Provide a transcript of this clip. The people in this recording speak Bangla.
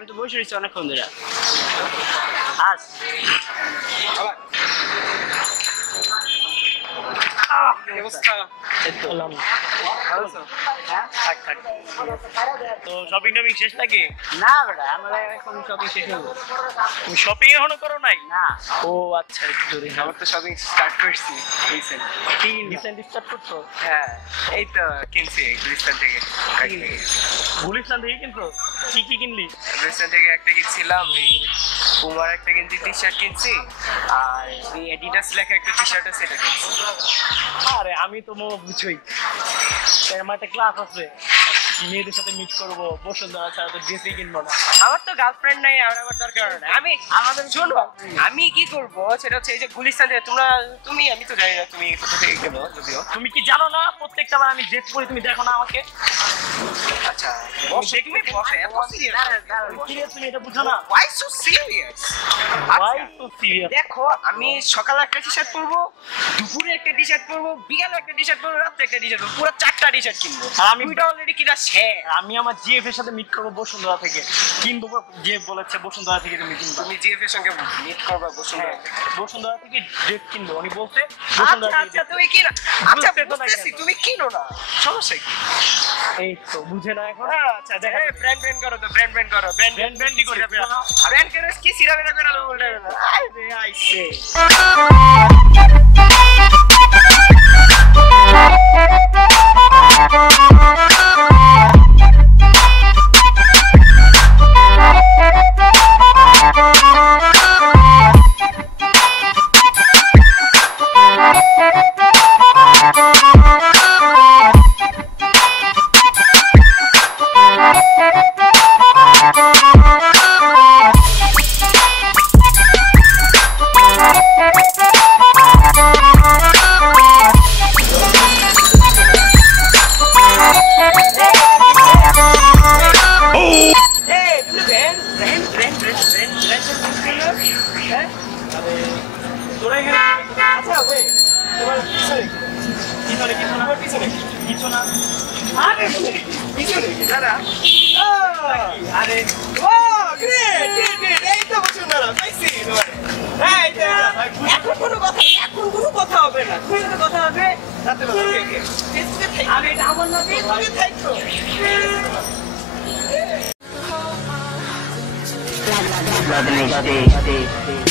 আমি তো বসে রয়েছি অনেকক্ষণ ধরে। আস তো শপিং টপিং শেষ নাকি? না বেটা, আমরা এখন শপিং শেষ হলো। তুমি শপিং এখনো করো নাই? না। ও আচ্ছা, জোরে। আমার তো শপিং স্টার্ট করছি রিসেন্ট। কি রিসেন্ট স্টার্ট করছো? হ্যাঁ, এই তো কিনছি গুলিস্তান থেকে। গুলিস্তান থেকে কিনছো? কি কি কিনলি? গুলিস্তান থেকে একটা কিনছিলাম, এই পুমার একটা গেঞ্জি টি শার্ট কিনছি, আর এই অ্যাডিডাস লেখা একটা টি শার্ট আছে, সেটা কিনছি। আরে আমি তো বুঝছই, আমার একটা ক্লাস আছে, মেয়েদের সাথে মিট করবো, বসুন্ধরা ছাড়া তো ড্রেসই কিনবো না। আমার তো গার্লফ্রেন্ড নাই, আর আমার দরকার নাই। আমাদের শোনো, আমি কি করবো সেটা হচ্ছে এই যে গুলিস্তান থেকে আমি তো জানি না তুমি কোথা থেকে কেনো, যদিও তুমি কি জানো না প্রত্যেকটা বার আমি ড্রেস পরি, তুমি দেখো না আমাকে? আচ্ছা তুমি বসে এত সিরিয়াস, তুমি এটা বুঝো না? why so serious? Why so serious? দেখো, আমি সকালে একটা টি শার্ট পরবো, দুপুরে একটা টি শার্ট পরবো, বিকালে একটা টি শার্ট পরবো, রাত্রে একটা টি শার্ট পরবো, পুরো 4টা টি শার্ট কিনবো। আর আমি অলরেডি কিনা শেষ। আমি আমার জিএফ এর সাথে মিট করবো বসুন্ধরা থেকে, কিনবো। জিএফ বলেছে বসুন্ধরা থেকে তুমি কিনবো। তুমি জিএফ এর সঙ্গে মিট করবা বসুন্ধরা? বসুন্ধরা থেকে ড্রেস কিনবো, উনি বলছে আচ্ছা তুমি কিনো। আচ্ছা বুঝতেছি, তুমি কিনো না, সমস্যা কি? এই তো বুঝে না এখন। আচ্ছা দেখো, ব্র্যান্ড করো তো, ব্র্যান্ড করো, ব্র্যান্ডই করি। ব্র্যান্ড করে কি সিরাবে না করে বলতে হবে। আরে আইছে Blood in the